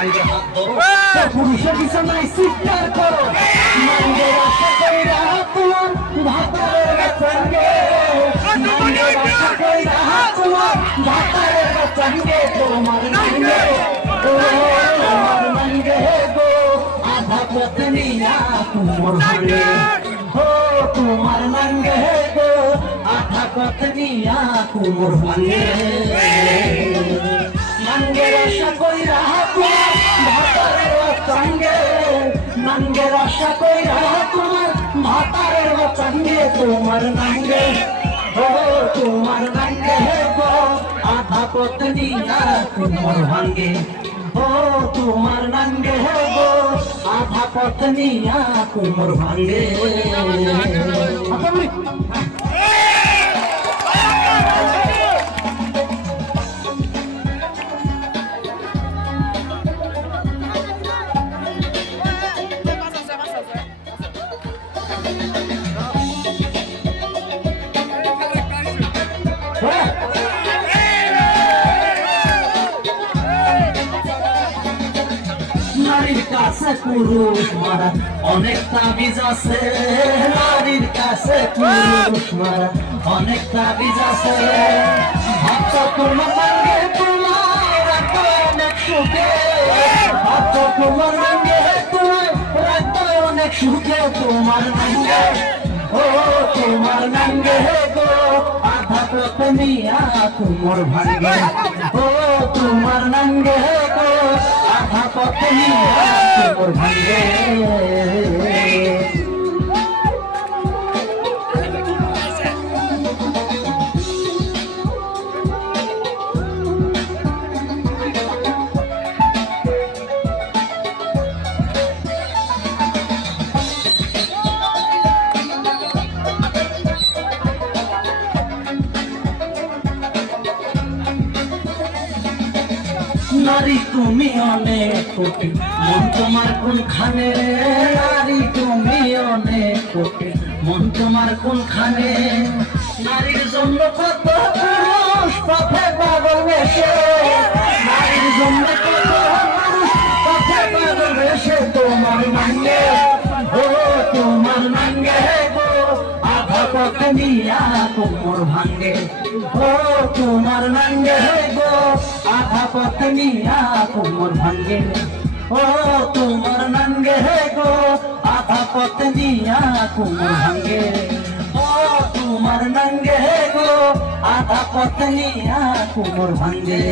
বাইরে হাত ধরো পুরুষের বিছানায় চিৎকার করো নাঙ্গের আশা কইরা তোমার ভাতারের সঙ্গে নাঙ্গের আশা কইরা তোমার ভাতারের সঙ্গে তোমার নাঙ্গে তোমার নাঙ্গে গো আধা পথ নিয়া তোমার ভাঙে हो तुम्हार नंगे गो आधा पत्निया कुमोर भांगे नंगे रशा कोई रहा तुम्हार भातारेर संगे नंगे रशा कोई रहा तुम्हार भातारेर संगे तुम्हार नंगे हो तुम्हार नंगे गो आधा पत्निया कुमोर भांगे हो तुम्हार नंगे गो आधा पत्निया कुमोर भांगे নারীর কাছে পুরুষ মারা অনেক তাবিজ আছে নারীর কাছে পুরুষ মারা অনেক তাবিজ আছে ভক্ত তোমার নাঙ্গে তোমার রাখো অনেক সুখে ভক্ত তোমার নাঙ্গে তোমার রাখো অনেক সুখে তোমার নাঙ্গে ও তোমার নাঙ্গে গো আধা পত্নিয়া কুমোর ভাঙ্গে ও তোমার নাঙ্গে গো आधा पत्निया कुमोर भांगे नारी तुमी अनेक कोटी मन तुम्हार कोनखाने नारी तुमी अनेक कोटी मन तुम्हार कोनखाने नारीर जन्य कत पुरुष पथे पागल वेशे नारीर जन्य कत पुरुष पथे पागल वेशे तुम्हार नांगे ओ तुम्हार नांगे गो आधा पत्निया कुमोर भांगे ओ तुम्हार नांगे गो आधा पत्निया कुमोर भांगे ओ तुम्हार नंगे गो आधा पत्निया कुमोर भांगे ओ तुम्हार नंगे गो आधा पत्निया कुमोर भांगे।